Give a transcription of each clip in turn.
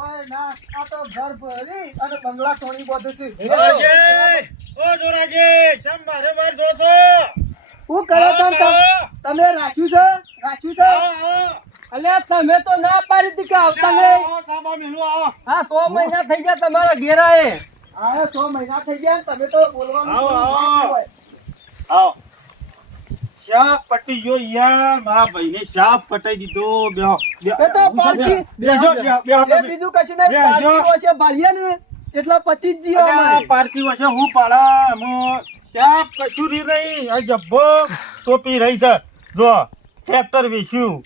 ઓય ના આ તો ઘર ભરી અને બંગલા તોડી બધું છે. ચમ મારે બાર જો છો? હું કરો તમે રાખ્યું છે? અલ્યા તમે તો ના પાડી હતી કે આવતા નહીં. હા 100 મહિના થઈ ગયા તમારા ઘેરાએ. આ 100 મહિના થઈ ગયા તમે તો બોલવાનું આવો, બંધ આવો. હોય. આવો શાપ પટી ગયો યાર મારા ભાઈને શાપ પટાઈ દીધો બેહો એ તો પારકી બેહો એ બીજું કશું નહીં બેહજો. પારકી છે ભાળીએ ને એટલા પતિ જ જીવો અમારે. પાર્ટી વચ્ચે હું પાડા શાપ કશું નહીં આ જબ્બો ટોપી રહી છે જો ટ્રેક્ટર વેચ્યું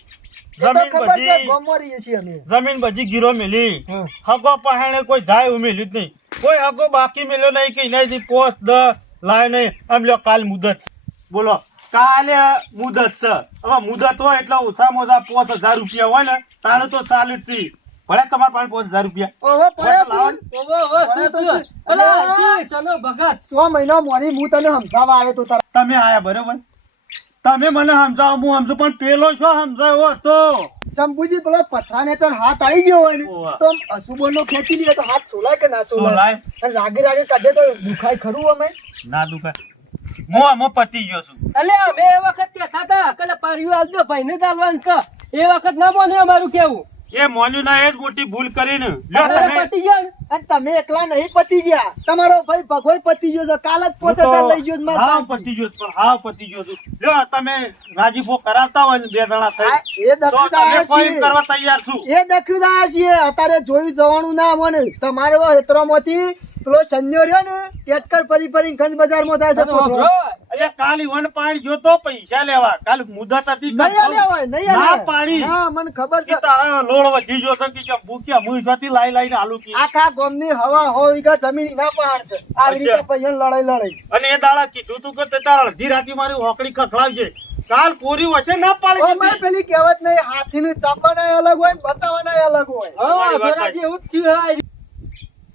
એ તો જમીન ખબર છે બધી ગામમાં રહીએ છીએ અમે. જમીન બધી ગીરો મેલી હમ. હગો પહાણે કોઈ જાય એવું મેલ્યું જ નહીં કોઈ હગો બાકી મેલ્યો નહીં કે એનાથી પોસ્ટ દ લાય નહીં આમ લ્યો કાલ મુદત છે. બોલો કાલે મુદત છે હવે મુદત હોય એટલે ઓછામાં ઓછા 5000 રૂપિયા હોય ને તાણે તો ચાલુ જ છે ભલે તમારા પાસે 5000 રૂપિયા ઓહો પડ્યા લાવો છે. ને. ઓવો ઓવો શું થયું? અલા જી ચલો ભગત. 100 મહિના મોરી હું તને સમજાવવા આવ્યો તો તારા. તમે આયા બરોબર તમે મને સમજાવો હું સમજુ પણ પેલો શું સમજાયો હતો શંભુજી પેલો પથરાને ચણ હાથ આવી ગયો હોય ને ઓવા. તો અશુભનો ખેંચી લે તો હાથ સોલાય કે ના સોલાય સોલાય. અને રાગે રાગે કાઢે તો દુખાય ખરું અમે. ના દુખાય હું પતી ગયો છું અલ્યા અમે એ વખત કહેતા હતા કે લે પાડ્યું આલજો ભાઈને દાલવાન કે એ વખત ના મોને અમારું કેવું. એ મોન્યું ના એ જ મોટી ભૂલ કરીને લ્યો અરે તમે પતી ગયા ને. અને તમે એકલા નહીં પતી ગયા તમારો ભાઈ ભગોઈ પતી ગયો છે કાલ જ 5000 લઈ ગયો છે મારા હાવ પાસેથી. પતી ગયો છું, પણ હાવ પતી ગયો છું લ્યો તમે રાજીપો કરાવતા હોય ને બે જણા થઈ આ એ તો દખું તમે આયા કોઈ છીએ કરવા તૈયાર છું એ દખું આયા છીએ અત્યારે જોયું જવાનું ના મને તમારો હેતરોમાંથી પેલો સંજો રહ્યો ને ટેટકર ફરી ફરી ખંડ બજારમાં જાય છે અને વાપરો. અરે કાલ ઈવન પાણી જોતો પૈસા લેવા કાલ મુદત હતી નહીં આલ્યા હોય નહીં ના આલ્યા. પાડી હા મને ખબર છે કે તારા લોળ વધી ગયો છે કે ભૂખ્યા મુઈસાથી લાઈ લાઈને આલુ કી આખા ગામની હવા હોય કે જમીન ના પહાડ છે આ રીતે અચ્છા. પૈયન લડાઈ અને એ દાડા કીધું તું કે તે તારા અડધી રાતી મારી હોકડી ખખડાવજે કાલ કોરી વચ્ચે ના પાડી ઓ મારે પેલી કહેવત નહીં હાથીનું ચાપવાના અલગ હોય ને બતાવવાના અલગ હોય હા તમારી વાત જોરાજી એવું જ થયું હા.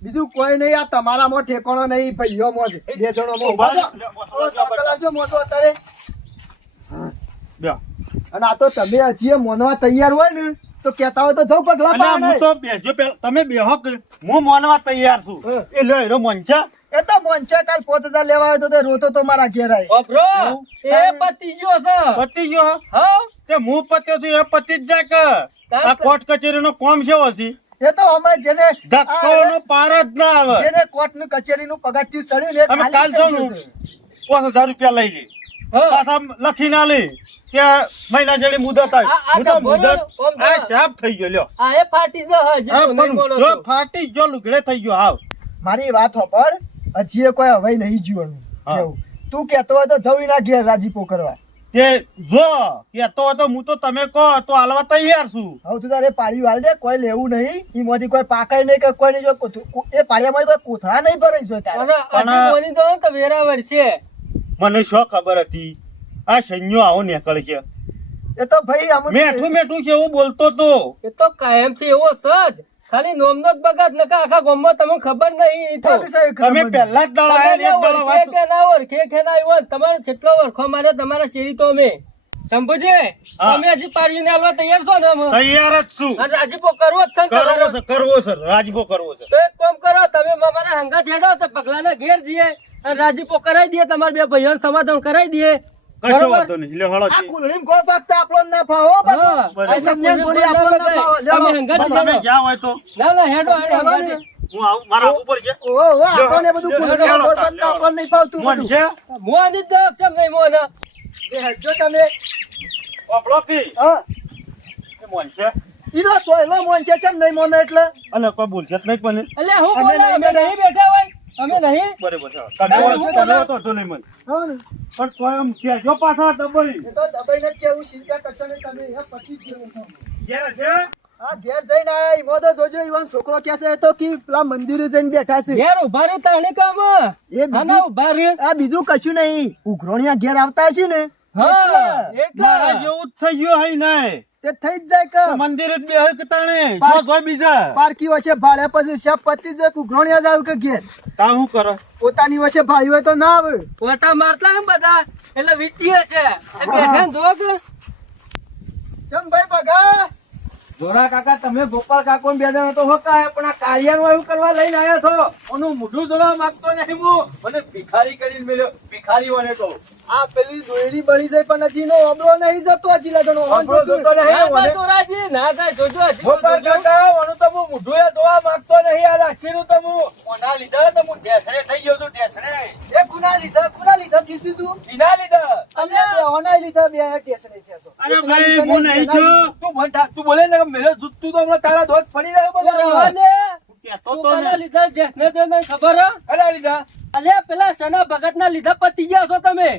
બીજું કોઈ નહીં આ તમારામાં ઠેકાણો નહીં ભાઈઓમાં જ બે જણોમાં ઉભા છો. ઓ, દાખલ આવજો મોટો અત્યારે બ્યો. અને આ તો તમે હજી મોનવા તૈયાર હોય ને તો કહેતા હોય તો જવું પગલા અલ્યા, પાડે. હું તો બેસજો પેલા તમે બેહો કે હું માનવા તૈયાર છું હા. એ લ્યો એરો મોંચા એ તો મોંચા કાલ 5000 લેવા આવ્યો તો તે રોતો તો મારા ઘેર આવી. વાપરો. એ પતી ગયો છે. પતી ગયો હા તે હું પત્યો છું એ પતી જ જાય કે આ કોર્ટ કચેરીનો કોમ છે હશે એ તો અમે જેને ધક્કોનો પાર જ ના આવે જેને કોર્ટનું કચેરીનું પગથિયું સળ્યું ને એ અમે ખાલી કાલ થઈ જાઉં ગયું છે. 5000 રૂપિયા લઈ લે હા. પાછા લખી ના લે કે મહિના જેડી મુદત આવી આ હું તો ડબ્બો મુદત નો ઓમ આ તો- શાપ થઈ ગયો લ્યો આ એ ફાટી જ હજી હા તો નહીં પણ બોલો જો તો. ફાટી જો લુગડે થઈ ગયો હાવ મારી વાત હોપડ હજી એ કોઈ હવાઈ નહીં જીવવાનું હા. કેવું તું કહેતો હોય તો જવું ના ઘેર રાજીપો કરવા તે જો કેતો હતો હું તો તમે કહો તો હાલવા તૈયાર છું હવે તું તારે પાળ્યું હાલ દે કોઈ લેવું નહીં એમાંથી કોઈ પાકાય નહીં કે કોઈ નહીં જો એ પાળિયામાં કોઈ કોથળા નહીં ભરાઈ જોઈએ તારે અને હજી બોલી દો ને તો વેરાવળ છે. મને શું ખબર હતી આ સંયો આવો નીકળે છે એ તો ભાઈ અમુક મેઠું મેઠું છે એવું બોલતો તો એ તો કાયમથી એવો સજ ખાલી નોમનો જ બગાડ નકા આખા ગામમાં તમને ખબર નહીં ઈ તો. તમે પહેલા જ દાડા આયા ને એક દાડા ઓળખે વાત કે ના ઓળખે કે ના આવ્યો તમારો જેટલો ઓળખો મારે તમારા શેરી તો અમે શંભુજી હા. તમે હજી પાડીને આવવા તૈયાર છો ને અમે? તૈયાર જ છું અને રાજીપો કરવો જ છે ને કરવો તમારે? છે કરવો છે રાજભો કરવો છે તો એક કામ કરો તમે મારા હંગાત હેડો તો પગલાના ઘેર જઈએ અને રાજીપો કરાવી દઈએ તમારા બે ભાઈઓને સમાધાન કરાવી દઈએ કશો બરોબર? વાંધો નહીં લ્યો હળો આ કુલડીમ ગોળ પાકતા આપણો ના ફાવો હા. પાછો. બરાબર. આ સમજણ થોડી આપણો ના ફાવો. તમે લેવો. હંગાત પણ તમે હેડો. જ્યાં હોય તો ના ના હેડો હેડો હંગાતે. હું આવું મારા ઉપર છે ઓહો, ઓહો, આપણને બધું લેવો, કુલડીમ લેવો, ગોળ પાકતા લેવો. આપણને નહીં ફાવતું મન બધું. છે મોની જ દક છે નહીં મોન એ હેડજો તમે ઓપડો કી હા એ મન છે ઈનો સોયલો મોન છે કેમ નહીં મોને એટલે અને કોઈ બોલશે જ નહીં પણ એટલે હું અમે બોલે નહીં અમે નહીં બેઠા હોય અમે નહીં બરાબર છે તમે હોય તો તમે હોય તો વાંધો નહીં મને હા ને પણ કોઈ એમ કહેજો પાછા દબાઈ એ તો દબાઈને જ કેવું ચિંતા કરશો નહીં તમે એ પછી જ જેવું થયું. ક્યારે છે આ ઘેર જઈને આયા ઈમો તો જોજો ઈવન છોકરો કહે છે તો કે પેલા મંદિરે જઈને બેઠા છે ઘેર ઉભા રહ્યું તાણી કામ એ હા બીજું- ના ઉભા રહ્યું આ બીજું કશું નહીં ઉઘરોણિયા ઘેર આવતા હશે ને હા મારા એટલે જેવું જ થઈ ગયું હઈ નહીં તે થઈ જ જાય કે મંદિર જ બે કે તાણે પાર- જો કોઈ બીજા પારકી વચ્ચે ભાડે પછી શબ પતિ જ ઉઘરોણિયા જ આવે કે ઘેર તા હું કરો પોતાની વચ્ચે ભાઈ હોય તો ના આવે ઓટા મારતા એમ બધા એટલે વિત્તીય છે એ બેઠા ને જો કે ચમ ભાઈ બગા જોરા કાકા તમે ગોપાલ કાકો બે જણા તો હોકા પણ આ કાળિયાનું એવું કરવા લઈને આવ્યા છો. ઓનું મોઢું જોવા માંગતો નહીં હું. મને ભિખારી કરીને મેલ્યો. ભિખારીઓને તો આ પેલી દોયડી બળી જાય પણ હજી નો અબળો નહીં જતો હજી લગનો અબળો જતો નહીં. ના ભાઈ ચોરાજી, ના કાંઈ જોજો, હજી તો ગોપાલ જોજો. કાકા ઓનું તો હું મોઢું એ જોવા માંગતો નહીં. આ રાખીનું તો હું કોના લીધા તો હું ઢેસણે થઈ ગયો છું. ઢેસણે એ કુના લીધા કીધું તું એના લીધા. અમે બેહોના લીધા બે ટેસણે થયા છો અરે ભાઈ હું નહીં છું. તું બોલે ને મેલો જુત્તું તો હમણાં તારા ધોધ પડી રહ્યો તો રહેવા બધો. દે. કહેતો તું તો કોના ને. લીધા જેસને તો તને ખબર હે? અલા લીધા. અલ્યા પેલા સના ભગત ના લીધા પતી ગયા છો તમે.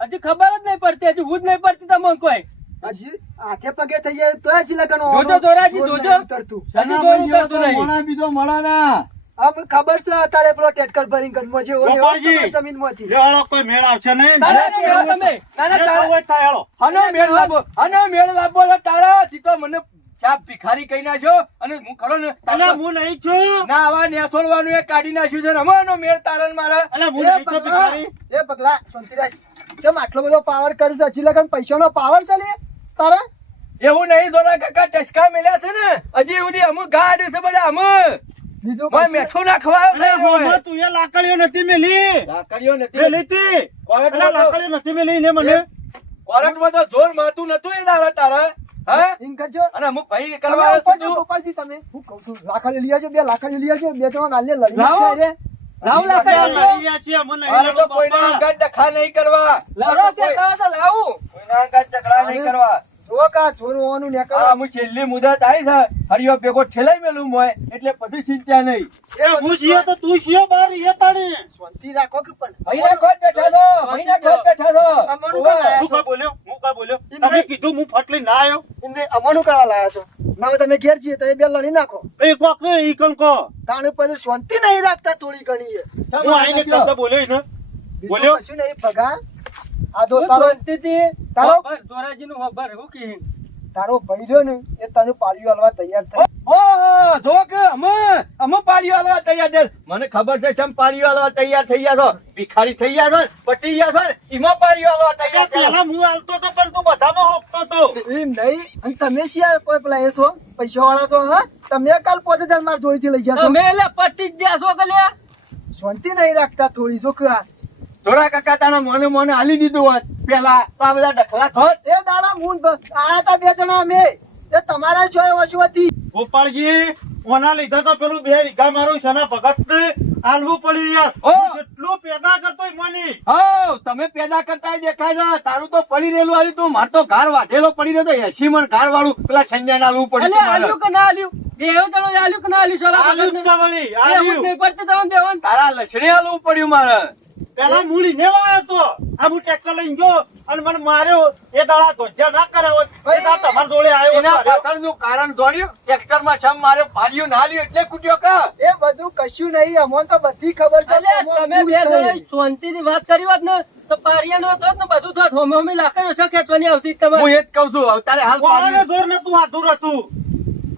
હજી ખબર જ નહીં પડતી, હજી હું જ નહીં પડતી તમને કોઈ. હજી આખે પગે થઈ જાય તો હજી લગનો જોજો ચોરાજી, જોજો. ઉતરતું હજી જોર ઉતરતું નહીં. મોણા બીજો મળો ના. આમ ખબર છે અત્યારે પેલો ટેટકર ભરીને કદમો છે ઓને ગોપાલજી. જમીનમાંથી લેવાળો કોઈ મેળ આવશે નહીં. તારા કેવા તમે? ના, ના, જે તારા- થવું હોય થાય હેળો. હનો મેળ લાવો. હનો મેળ લાવો છે તારા. તી તો મને ચા ભિખારી કહી નાખ્યો અને હું ખરો ને અલે હું નહીં છું. ના આવા નેસોડવાનું એ કાઢી નાખ્યું છે ને હમણાંનો મેળ તારા ને મારા. અલે હું એ નહીં છું ભિખારી. પગલા શાંતિરાજ ચમ આટલો બધો પાવર કરશે હજી લગન પૈસાનો પાવર છે લે તારા એવું નહીં દોરા કાકા ટચકા મેલ્યા છે ને હજી સુધી અમુક ગાડ છે બધા અમુક બીજું ભાઈ કશું? મેઠું ના ખવાયો અલે હોમાં તું એ લાકડીઓ નથી મેલી. લાકડીઓ નથી મેલી તી. કોર્ટમાં અલે તો- લાકડીઓ નથી મેલી ને મને. કોર્ટમાં તો જોર માતું નતું એ દાડા તારા હા એમ કરજો અને અમુક ભાઈ તમે કરવા આવ્યો ઉપર છું જો, તું. ગોપાલજી તમે હું કહું છું લાખાડી લઈ આવજો બે લાખાડી લઈ આવજો બે જણા નાલે લડી લાવો. નાખ્યા રે. લાવ આપણે લાકડી. લડી રહ્યા છીએ, અમને નહીં મારે તો લડો કોઈના બાપા. અંગાત ડખા નહીં કરવા લડો કે કહો તો લાવું. કોઈના અંગાત ઝઘડા નહીં કરવા જો કા ચોર હોવાનું આ નેકળો અમુક છેલ્લી મુદત આવી છે હરિયો ભેગો ઠેલાઈ મેલું મોય એટલે પછી ચિંતા નહીં એ હું છીએ તો તું છીએ બહાર એ તાણી. શાંતિ રાખો કે પણ મહિના ખોટ બેઠા છો મહિના ખોટ બેઠા છો અમારું કામ લાયા હું છો? કઈ બોલ્યો? હું કઈ બોલ્યો? તમે કીધું હું ફટલી ના આવ્યો. એમને અમારું કરવા લાયા છો ના હોય તમે ઘેર છીએ તો એ બે લડી નાખો એ કોક ઈ કણ કો. તાણ પછી શાંતિ નહીં રાખતા થોડી ઘણી હું આઈને એક શબ્દ બોલ્યો ઈને. બોલ્યો? કશું નહીં ભગા આ તો તારો શાંતિથી તારો- ખબર, ચોરાજીનું ખબર, હું કીધું? તારો ભાઈ રહ્યો ને એ તને પાડ્યું હાલવા તૈયાર થઈ ઓહો જો કે અમે પાડીઓ હાલવા તૈયાર છે મને ખબર છે ચમ પાડીઓ હાલવા તૈયાર થઈ ગયા છો ભિખારી થઈ ગયા છો ને, પટી ગયા છો ને એમાં પાડીઓ હાલવા તૈયાર છે પેલા હું હાલતો તો પણ તું બધામાં હોકતો તો. એમ નહીં અને તમે શિયા કોઈ પેલા એ છો પૈસા વાળા છો હા તમે કાલ 5000 માર જોઈથી લઈ ગયા છો તમે એટલે પટી જ ગયા છો કે લ્યા? શાંતિ નહીં રાખતા થોડી જોખા થોડા કાકા તારા મોને હાલી દીધું હોત પેલા તો આ બધા ડખલા થોત એ દાડા મૂન આયા તા બે જણા અમે એ તમારા છો ઓછું હતી ગોપાળજી ઓના લીધે તો પેલું 2 વીઘા મારું સના ભગત આલવું પડ્યું યાર. ઓ! હું જેટલું પેદા કરતોય મની. હો તમે પેદા કરતા દેખાય છે તારું તો પડી રહેલું આવ્યું તું માર તો ઘર વાઢેલો પડી રહ્યો તો 80 મણ ઘર વાળું પેલા સંજય નાલવું અલે પડ્યું આલ્યું કે ના આલ્યું? બેવ જણો આલ્યું કે ના આલ્યું? સોલા આલ્યું જ ભગતને? તો વળી, એવું જ આલ્યું. નહીં પડતું તમે બેવાને. તારા લસણે હાલવું પડ્યું મારે પેલા મૂળી નેવા આવ્યો તો આ હું ટ્રેક્ટર લઈને ગયો અને મને માર્યો એ દાડા ધોજ્યા ના કર્યા હોત એ દાડા તમારા જોડે આવ્યો એના હોત. પાછળનું કારણ જોડ્યું ટ્રેક્ટર માં છમ માર્યો ભાલ્યું ના લ્યું એટલે કૂટ્યો કા એ બધું કશું નહીં અમોન તો બધી ખબર છે અલે અમોન તમે બે ભૂલ જણા થઈ. શાંતિથી વાત કરી હોત ને તો પારિયાનો હતો ને બધું થોત હોમે હોમે લાકડીઓ છે ખેંચવાની આવતી જ તમારે. હું એ જ કઉ છું હવે તારે હાલ કોણે પાડ્યું. જોર નતું આધુર હતું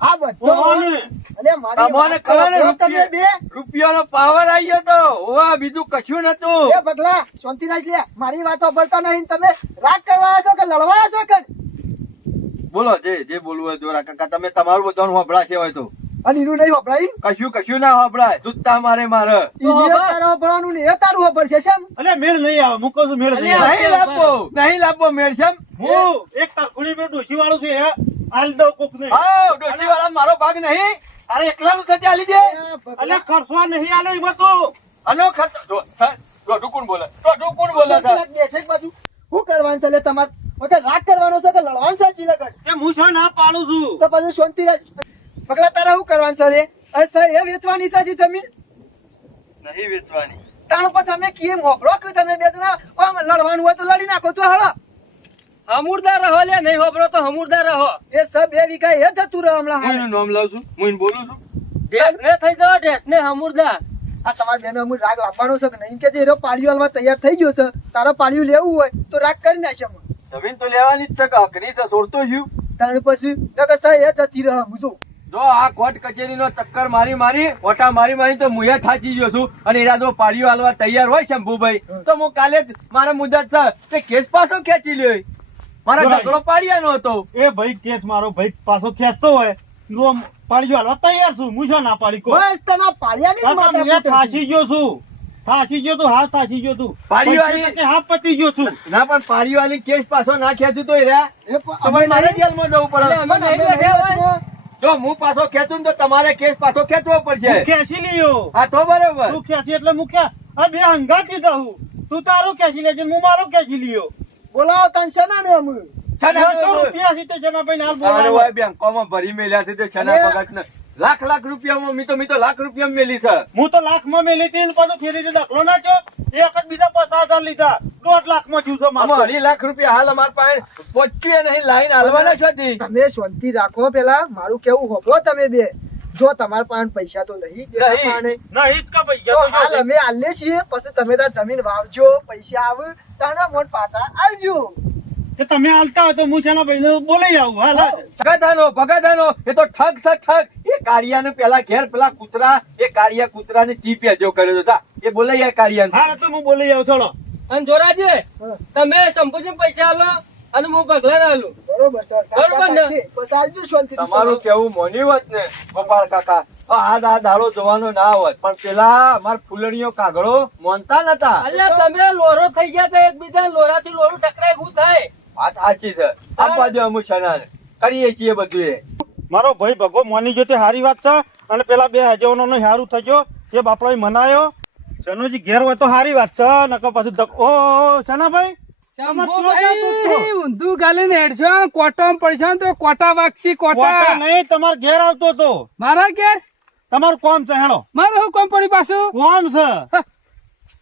આ બધો કોણે? અલે મારી તમને વાત ખબર ને સાંભળો તમે બે રૂપિયાનો પાવર આવી ગયો તો ઓવા બીજું કશું નતું એ પગલા શાંતિ રાખ લે મારી વાતો ભરતા નહીં તમે રાગ કરવા આવ્યા છો કે લડવા આવ્યા છો કે બોલો જે બોલવું હોય જોરા કાકા તમે તમારું બધાનું હોબળા છે હોય તો અને એનું નહીં વપરાય કશું ના હોબળાય જૂતા મારે મારે ઈને તારો વપરાવાનું ને એ તારું વપરશે શેમ અલે મેળ નહીં આવે હું કહું છું મેળ નહીં આવે. નહીં લાવવો મેળ છે હું એક તરફડી પર ડોશી વાળું છે એ હાલ દઉં કોક ને હા ડોસી વાળા મારો ભાગ નહીં અરે એકલાનું થતી આલી દે અલે ખર્ચવા નહીં આલે એમાં તો અનો ખર્ચ દોઢું કોણ બોલે દોઢું કોણ બોલે છે બેઠક બાજુ શું કરવાનું છે લે તમારે વખત રાગ કરવાનો છે કે લડવાનું છે ચીલકડ એ હું છે ના પાડું છું તો પછી શાંતિ રાખ પગલા તારા શું કરવાનું છે રે અરે સર એ વેચવાની છે જી જમીન નહીં વેચવાની તાણ પછી અમે કેમ હોપડો કે તમે બે જણા આમ લડવાનું હોય તો લડી નાખો છો હળો હમુરદાર રહો લે, નહીં હોબરો તો હમુરદાર રહો. એ સબ 2 વીઘા એ જતું રહે હમણાં હાલ. હું નામ લાવું છું હું બોલું છું ઢેસને થઈ જાઓ, ઢેસને હમુરદાર. આ તમારા બેનો અમુક રાગ લાવવાનો છે કે નહીં કે જે એનો પાળિયો હાલવા તૈયાર થઈ ગયો છે તારો પાળિયું લેવું હોય તો રાગ કરી નાખે અમે. જમીન તો લેવાની જ છે કે હકની છે છોડતો જ્યું તાણ પછી નકર સર એ જતી રહે હું જો જો આ કોર્ટ કચેરીનો ચક્કર મારી ઓટા મારી તો મુયા થાચી ગયો છું અને એના જો પાડીઓ હાલવા તૈયાર હોય શંભુભાઈ તો હું કાલે જ મારા મુદત છે તે કેસ પાછો ખેંચી લ્યો મારા ઝઘડો પાડિયાનો હતો એ ભાઈ કેસ મારો ભાઈ પાછો ખેંચતો હોય પાડી હાલવા તૈયાર છું હું શું ના પાડી કહું બસ તને પાળિયાની જ માથા મેં કૂટે. થાસી ગયો છું હા થાસી ગયો છું પાડી વાળી? પૈસે હા પતી ગયો છું ના પણ પાડી વાળી કેસ પાછો ના ખેંચું તો રે એ પ- તો ભાઈ મારે જેલમાં જવું પડે અમે અમે નહીં બેઠા હોય. જો હું પાછો ખેંચું ને તો તમારે કેસ પાછો ખેંચવો તું પડશે ખેંચી લ્યો હા તો બરોબર તું ખેંચી એટલે હું આ બે હંગાતી દઉં તું તારું ખેંચી લેજે હું મારું ખેંચી લ્યો બોલાવો તને શેનાનું અમે? રૂપિયા છે તે જનાભાઈ હાલ તારે બોલાવો. હોય બેંકોમાં ભરી મેલ્યા છે તે છના અરે. ભગત ને લાખ રૂપિયામાં મી તો લાખ રૂપિયા મેલી છે હું તો લાખમાં મેલી હતી ને પાછું ફેરીને ડખલો નાખ્યો એક જ બીજા 50,000 લીધા 2.5 લાખમાં જીવતો આમાં મારો 2.5 લાખ રૂપિયા હાલ અમાર પાસે પહોંચ્યું નહીં લાઈન હાલવાના છો હતી. તમે શાંતિ રાખો પેલા મારું કેવું હોભળો તમે બે જો તમારા પાસે પૈસા તો નહીં એના નહીં. પાસે ના ઈ જ કા તો પૈસા તો હાલ જો. અમે આલીએ છીએ પછી તમે તાર જમીન વાવજો પૈસા આવે તાના મોન પાછા આવજો કે તમે હાલતા હોય તો હું છે ને ભાઈને બોલાઈ આવું હાલ હાલ. ભગતાનો એ તો ઠગ છે ઠગ એ કાળિયાને પેલા ઘેર પેલા કૂતરા એ કાળિયા કૂતરાની ટીપ જો કર્યો હતો જા, એ બોલાઈ આ કાળિયાને. હા તો હું બોલાઈ આવું ચલો અને જોરાજી તમે શંભુજી પૈસા આલો અને હું પગલા આલું બરોબર સર બરોબર ને? પછી આવજો શાંતિ તમારું કેવું મોન્યું હોત ને ગોપાલ કાકા તો આ દાડો જોવાનો ના હોત પણ પેલા અમાર ફૂલણીઓ કાગડો મોનતા નતા. અલ્યા તમે લોરો થઈ ગયા તા એકબીજા લોરાથી લોરું ટકરાય એવું થાય વાત સાચી છે આપવા દો અમુ છનાને કરીએ છીએ બધું એ મારો ભાઈ ભગો મોની ગયો તે સારી વાત છે અને પેલા 2000 નો સારું થઈ ગયો તે બાપડો મનાયો સનુજી ઘેર હોય તો સારી વાત છે નકર પાછું ઓ સનાભાઈ શંભુભાઈ ઊંધું ગાલીને હેડશો કોટામાં પડશો તો કોટા વાગશી કોટા નહીં તમાર ઘેર આવતો તો મારા ઘેર તમારું કોમ છે હેડો મારે શું કોમ પડી પાછું કોમ છે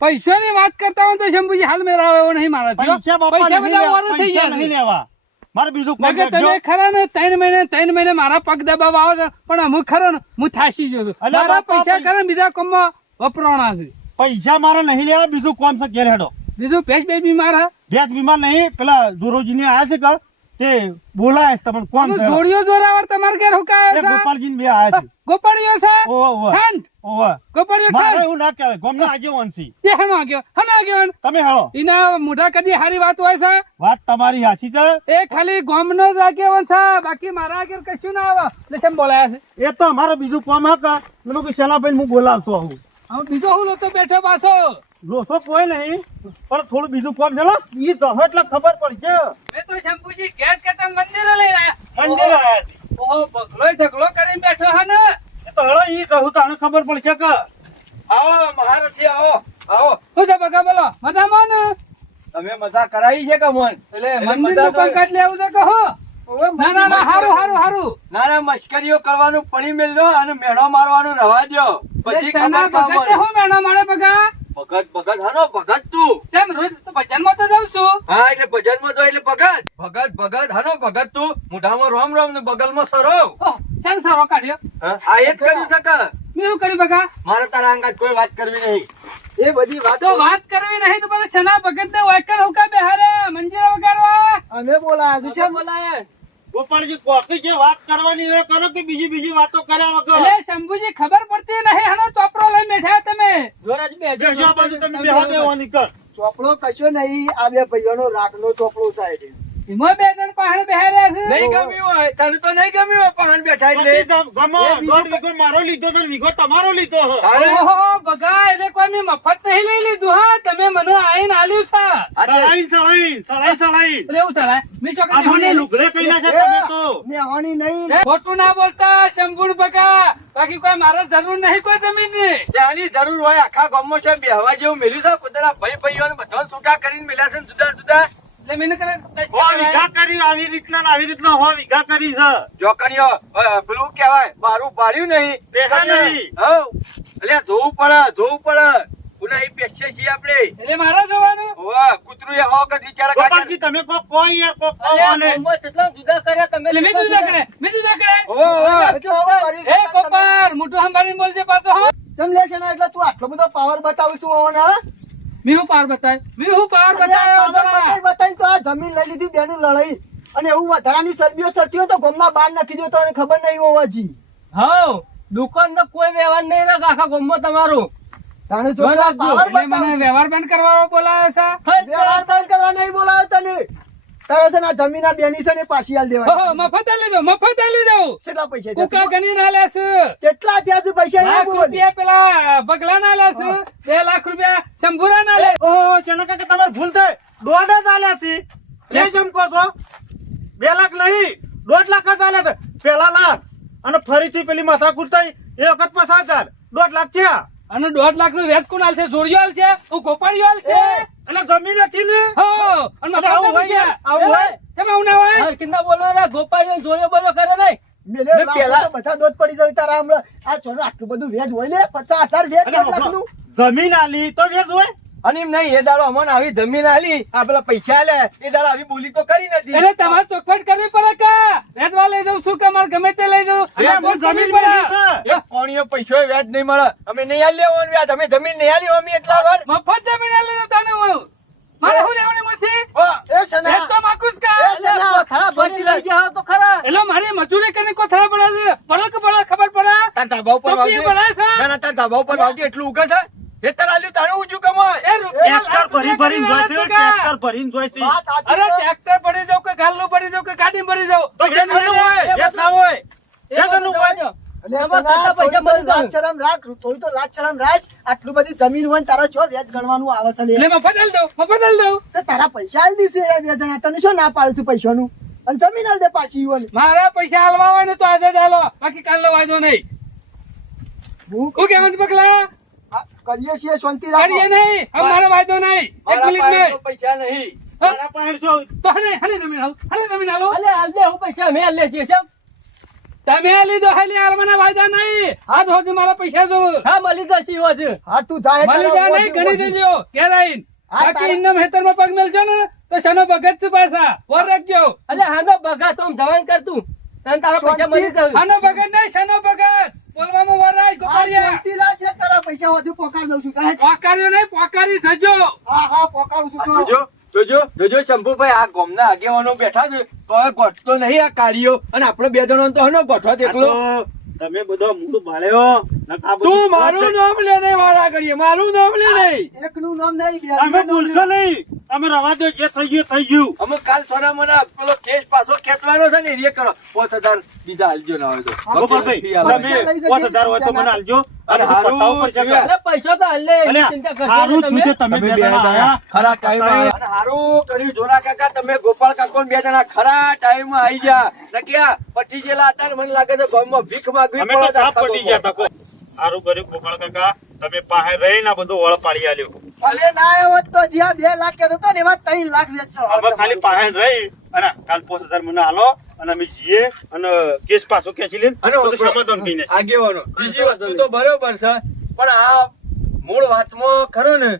પૈસાની વાત કરતા હોય તો શંભુજી હાલ મેળાવે એવો નહીં મારા પૈસા બાપા પૈસા નહીં બધા લેવા, ઓરો થઈ પૈસા નહીં ગયા લેવા મારે બીજું કોમ નકર તમે કરજો. ખરા ને 3 મહિને મારા પગ દબાવવા આવો છો પણ અમુક ખરો ને હું થાસી ગયો છું અલ્યા મારા બાપા, પૈસા ખરા ને બીજા કોમમાં વપરાણા છે પૈસા મારે નહીં લેવા બીજું કોમ છે ઘેર હેડો બીજું પેજ બે બીમાર હે ભેંસ બીમાર નહીં પેલા દુરોજી ને આયા છે કે તે બોલાય છે તમને કોમ છે જોડિયો જોરાવર તમારે ઘેર હુકાયો છે ગોપાલજી ને બે આયા છે ગોપાળિયો છે ઓહો ખાંડ ઓહો ગોપાળિયો મારે ખાંડ એવું ના કહેવાય ગોમના આગેવાન છે એ હનો આગેવાન તમે હેડો એના મોઢા કદી હારી વાત હોય છે વાત તમારી સાચી છે એ ખાલી ગોમનો જ આગેવાન છે બાકી મારા આગળ કશું ના આવે એટલે કેમ બોલાયા છે એ તો અમારે બીજું કોમ હતા મેં કહ્યું શેલાભાઈ હું બોલાવતો આવું હવે બીજો હું લોતો બેઠો પાછો લોસો કોઈ નહીં પણ થોડું બીજું કોમ છે ઈ તો એટલે ખબર પડશે મેં તો શંભુજી ઘેર કેતન મંદિરે લઈ રહ્યા મંદિર આયા છે ઓહો બગલો ઢગલો કરીને બેઠો હે ને એ તો હેડો ઈ કહું તો આને ખબર પડશે કે આવો મહારથી આવો શું છે બગા બોલો મજામાં ને તમે મજા કરાવી છે કે મોન એટલે એટલે મંદિર બધા નું કામકાજ લેવું છે કહો ના ના ના હારું ના મશ્કરીઓ કરવાનું પડી મેળજો અને મેળો મારવાનું રવા દો બધી સના ખબર ભગત ને હું મેણા મળે બગા ભગત હનો ભગત તું કેમ રોજ તો ભજનમાં તો જાઉં છું હા એટલે ભજનમાં તો એટલે ભગત હનો ભગત તું મોઢામાં રોમ રોમ ને બગલમાં સરો ઓહ ચાલ સારો કાઢ્યો હા, આ એ જ કર્યું છે કે મેં શું કર્યું બગા મારે તારા અંગાત કોઈ વાત કરવી નહીં એ બધી તો વાતો વાત કરવી નહીં તો પછી સના ભગત ને વાયકર હુકા બેહારે મંજીરા વગાડવા અમે બોલાયા છે બોલાય ગોપાલજી કોકી જે વાત કરવાની હોય કરો કે બીજી વાતો કર્યા વગર એટલે શંભુજી ખબર પડતી નહીં હનો ચોપડો લઈ બેઠા તમે જોરાજ બેસજો આ બાજુ તમે બેહવા દેવાની કર ચોપડો કશો નહીં આ બે ભાઈઓનો રાખનો ચોપડો સાહેબ એમાં બે જણ પહાડ બેહાર્યા છે નહીં ગમ્યું હોય તને તો નહીં ગમ્યું હોય પહાણ બેઠા એટલે ગમો દોઢ વીઘો મારો લીધો છે ને વીઘો તમારો લીધો છે તારે ઓહો બગા એટલે કોઈ મેં મફત નહીં લઈ લીધું હા તમે મને આઈને આલ્યું છે સળાઈ એટલે એવું ચાલે મેં આ ચોકડી મને લુગડે કઈ નાખે તમે તો મેવાની નહીં ખોટું ના બોલતા શંભુણ બગા બાકી કોઈ મારે જરૂર નહીં કોઈ જમીન ની ત્યાંની જરૂર હોય આખા ગામમાં છે બેહવા જેવું મેલ્યું છે કુતરા ભાઈઓ બધા છૂટા કરીને મેલ્યા છે ને જુદા જુદા એટલે મેં કરે હો વીઘા કરી આવી રીતના ને આવી રીતના હો વીઘા કરી છે જોકણીઓ પેલું કેવાય મારું પાડ્યું નહીં બેહા નહીં. એટલે જોવું પડે પુના એ પેશે છીએ આપણે એટલે મારે જોવાનું કૂતરું એ હો કે વિચાર ગોપાલજી તમે કોઈ યાર કોક કહો ને એટલે મેં જુદા કરે હે ગોપાલ મોટું સંભાળીને બોલજે પાછો હો ચમ લે છે ને એટલે તું આટલો બધો પાવર બતાવીશું આવવાનો હા મેં હું પાર બતાવ્યો બતાવી તો આ જમીન લઈ લીધી બેની લડાઈ અને એવું વધારાની સરબીઓ સરતી હોય તો ગમના બાર નાખી દો તો એને ખબર નહીં હોવાજી હા દુકાન તો કોઈ વ્યવહાર નહીં રાખ આખા ગામમાં તમારું તાણે છોકરા પાવર એટલે મને વ્યવહાર બંધ કરવા બોલાયો છે વ્યવહાર બંધ કરવા નહીં બોલાવે તને તારે છે ને આ જમીન આ બેની છે ને પાછી આલ દેવાની. હો, મફત આલી દઉં, મફત આલી દઉં. કેટલા પૈસા કુકા થયા છે? ગણીને આલ્યા છે. કેટલા થયા છે પૈસા એ લાખ બોલ. રૂપિયા પેલા બગલાના આલ્યા છે. 2 લાખ રૂપિયા શંભુરાના આલ્યા. ઓહો ચેના કાકા તમારે ભૂલ થઈ 1.5 જ આલ્યા છે લે જેમ કહો છો 2 લાખ નહીં 1.5 લાખ જ આલ્યા છે પેલા લાખ અને ફરીથી પેલી માથાકૂટ થઈ એ વખત 50,000 1.5 લાખ થયા અને 1.5 લાખ નું વેચ કોણ આલશે? જોડિયો આલશે? હું ગોપાળિયો આલશે? એટલે જમીન હતી ને હો, અને મફત આવું હોય પૈસા. યાર, આવું હોય. કેમ આવું ના હોય? કિંમત બોલવાના ગોપાળીઓ જોયો બોલો કરે નહીં. મેલે મેં લાખો પેલા- તો બધા દોત પડી જાય તારા હમણાં. આ છોકરો આટલું બધું વેચ હોય લે 50,000 વેચ એટલે 1 લાખનું. જમીન આલી તો વેચ હોય અને એમ નહીં એ દાડો અમને આવી જમીન આલી આ પેલા પૈસા આલે એ દાડો આવી બોલી તો કરી નથી. એટલે તમારે ચોખવટ કરવી પડે કે વેચવા લઈ જાઉં છું કે મારે ગમે તે લઈ જાઉં? અરે, ચોખવટ હું કરવી જમીન પડે. મેલી છે. એક કોણીઓ પૈસો વ્યાજ નહીં મળે અમે નહીં આલી લેવાનું વ્યાજ અમે જમીન નહીં આલી અમે એટલા વાર મફત જમીન આલી દઉં તને હું. મારે શું લેવાની માંથી? એ શના? વેચ તો માગું જ એ કા. શના? ખરા ભરી લઈ ગયા તો ખરા એટલે મારી મજૂરી કરીને કોથળા પડે છે. પડે કે પડે ખબર પડે? તાર ધાબા ઉપર ટોપી વાવજે. ભરાય છે? ના ના તાર ધાબા ઉપર વાવજે એટલું ઉગે છે એ તાર આલ્યું તારે ઊંચું કમાય એ રૂપિયા ટ્રેક્ટર લાખ ભરી રૂપિયા ભરીને કરીને જોઈ છે આલે છે ટ્રેક્ટર કા? ભરીને જોઈ છે વાત સાચી અરે છે. ટ્રેક્ટર પડી જાવ કે ગાલનું પડી જાવ કે ગાડી પડી જાવ તો વેચ નું હોય વેચ ના હોય વેચ નું હોય એટલે શના, થોડી તો લાજ શરમ રાખ, થોડી તો લાજ શરમ રાખ. આટલું બધી જમીન હોય ને તારા જો વેચ ગણવાનું આવે છે લે. એટલે મફત આલી દઉં, મફત આલી દઉં. તો તારા પૈસા આલી દીશે એ બે જણા. તને શું ના પાડે છે પૈસાનું? અને જમીન આલ દે પાછી ઈવોને. મારા પૈસા હાલવા હોય ને તો આજે જ હાલો, બાકી કાલનો વાયદો નહીં. હું શું કહેવાનું છે પગલા? આ કરીએ છીએ શાંતિ કરીએ રાખો. નહીં, હવે મારો વાયદો નહીં, એક મારા મિનિટ પાસે નહીં. તો પૈસા નહીં મારા પાસે જો તો હને જમીન હાલો, હને જમીન હાલો. અલે આલ દે હું પૈસા અમે આલ લે છીએ સમ તમે આ લીધો હાલી હાલવાના વાયદા નહીં. આજ સુધી મારા પૈસા જોઉં. હા મળી જશે ઈવો છે હા તું જા મળી જાય નહીં, ગણી દેજો ઘેર આઈને. હા, બાકી તારા- ઇન્નમ હેતરમાં પગ મેલજો ને તો શનો ભગત છે પાછા વર રાખજો. અલે હાનો બગા તો જવાન કર તું તને તારા પૈસા મળી જશે આનો ભગત નહીં, શનો ભગત બોલવામાં વર રાખ ગોપાળિયા. શાંતિ રાખ છે, તારા પૈસા હજુ પોકાડ દઉં છું. જા. પોકાર્યો નહીં, પોકારી જજો. હા પોકાડું છું તો. જોજો શંભુભાઈ આ ગામના આગેવાનો બેઠા છે તો હવે ગોઠતો નહીં આ કાઢીઓ અને આપણે બે જણો તો હનો ગોઠવા એકલો આ તો તમે બધો મૂળ ભાળ્યો નકા બધું તું મારું નામ લે નહીં વાળા કરીએ મારું નામ લે નહીં એકનું નામ નહીં, બે તમે નું નામ બોલશો નહીં અમે રવા દો જે થઈ ગયું થઈ ગયું અમે કાલ સોના મને પેલો કેસ પાછો ખેંચવાનો છે ને એ કરો 5,000 બીજા હાલજો ના હોય તો ગોપાલભાઈ તમે 5,000 હોય તો મને આલજો અને અને હારું પતાવો પડશે થયું. અરે પૈસા તો હાલ લે, અલ્યા, ચિંતા કરશો હારું નહીં થયું તમે. તે તમે બે જણા આયા. ખરા ટાઈમ અને હારું કર્યું જોરા કાકા તમે ગોપાલ કાકો બે જણા ખરા ટાઈમ આવી ગયા નક્યા પછી જેલા હતા ને મને લાગે છે ગામમાં ભીખ માંગવી અમે તો પડે સાફ આખા પટી ગયા ગામમાં. તકો હારું કર્યું ગોપાલ કાકા તમે પાસે રહીને આ બધું વળ પાડી આલ્યો ભલે ના આવ્યો હોત તો જ્યાં 2 લાખ કહેતો હતો ને એમાં 3 લાખ વેચ અમે ખાલી પાસે રહી અને કાલ 5,000 મને હાલો અને અમે જઈએ અને કેસ પાછો ખેંચી લઈને અને બધું સમાધાન કરી નાખીએ. આગેવાનો બીજી વસ્તુ તો બરોબર છે પણ આ મૂળ વાતમાં ખરો ને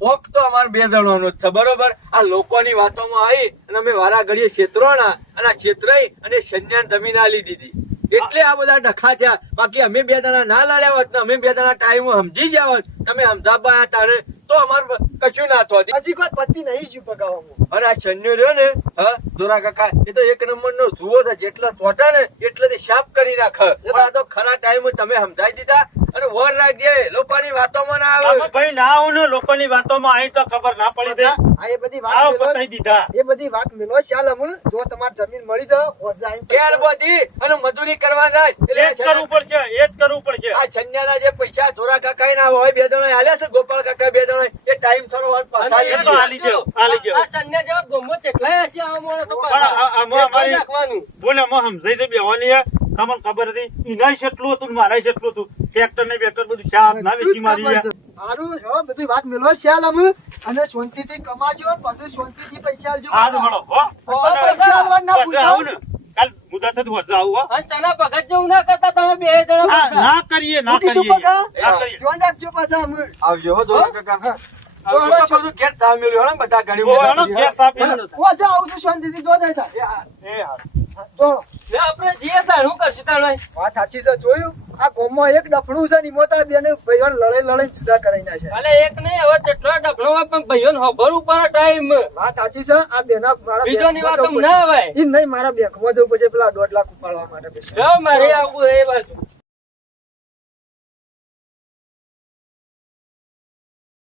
પોક તો અમાર બે જણોનો જ છે બરોબર આ લોકોની વાતોમાં આવી અને અમે વારા ઘડીએ ક્ષેત્રોના અને આ ક્ષેત્રઈ અને સંજ્ઞાન જમીન આલી દીધી એટલે આ બધા ડખા થયા બાકી અમે બે જણા ના લાલ્યા હોત ને અમે બે જણા ટાઈમ સમજી ગયા હોત તમે સમજાવવા તાણે તો અમાર કશું ના થતું હજી કોઈ પતિ નહીં જ્યું પગાવવામાં. અને આ શન્યો રહ્યો ને હા દોરા કાકા એ તો એક નંબર નો જુઓ છે જેટલા તોટા ને એટલે તે સાફ કરી નાખે એટલે આ તો ખરા ટાઈમ તમે સમજાઈ દીધા અને વર રાખજે લોકોની વાતોમાં ના આવે આમાં ભાઈ ના આવું ને લોકોની વાતોમાં આવી તો ખબર ના પડી દે આ એ બધી વાત આવ મેલો. પતાઈ દીધા એ બધી વાત મેલો ચાલ અમુલ જો તમારે જમીન મળી જાવ ઓરજા આવીને કેળ બધી અને મજૂરી કરવા રાખ એ જ કરવું પડશે એ જ કરવું પડશે આ છન્યાના જે પૈસા ધોરા કાકા ના હોય બે જણા હાલ્યા છે ગોપાલ કાકા બે જણા એ ટાઈમ થોડો વાર પાછા એ તો હાલી ગયો હાલી ગયો આ સંન્યા જેવા ગોમો ચેટલાય હશે આ માણસો પણ આમાં અમારી નાખવાનું. બોલે સમજાઈ દે બેવાની તમને ખબર હતી ઇનાય કેટલું હતું ને મારાય કેટલું હતું ટ્રેક્ટર ને બેક્ટર બધું શાપ ના બધું જ વેચી મારી ખબર ગયા. છે. હારું હો, બધી વાત મેલો ચાલ અમુ અને શાંતિથી કમાજો પછી શાંતિથી પૈસા આલજો હાલ મળો હો અને પૈસા આલવાના ના પછી આવું પૂછો. ને કાલ મુદત જ વચ્ચે આવું હો અને સના ભગત જેવું ના કરતા તમે બે જણા ના પાછા. ના કરીએ ના હું કીધું કરીએ પગા? ના કરીએ ધ્યાન રાખજો પાછા અમુ. આવજો હો ધોરા કાકા જો આવજો હળો તો બધું ઘેર થા મળ્યું હો ને બધા ઘડી ઓ, હાલો, ગેસ આપી. ઓજા આવું છું શાંતિથી જો જાય એ હાલ. જો લે આપણે જઈએ તાર શું કરશું તાર ભાઈ? વાત સાચી છે જોયું આ ગામમાં એક ડફણું છે ને મોટા બેને ભાઈઓને લડાઈ જુદા કરાઈ નાખ્યા. અલે એક નહીં હવે ચેટલો ડફણો હોય પણ ભાઈઓને ખબર ઉપર ટાઈમ વાત સાચી છે આ બેના મારા બીજોની બેંકમાં વાતો જવું ના પડશે. અવાય. એમ નહીં મારા બેંકમાં જવું પડશે પેલા 1.5 લાખ ઉપાડવા માટે પૈસા. જો મારે આવું એ બાજુ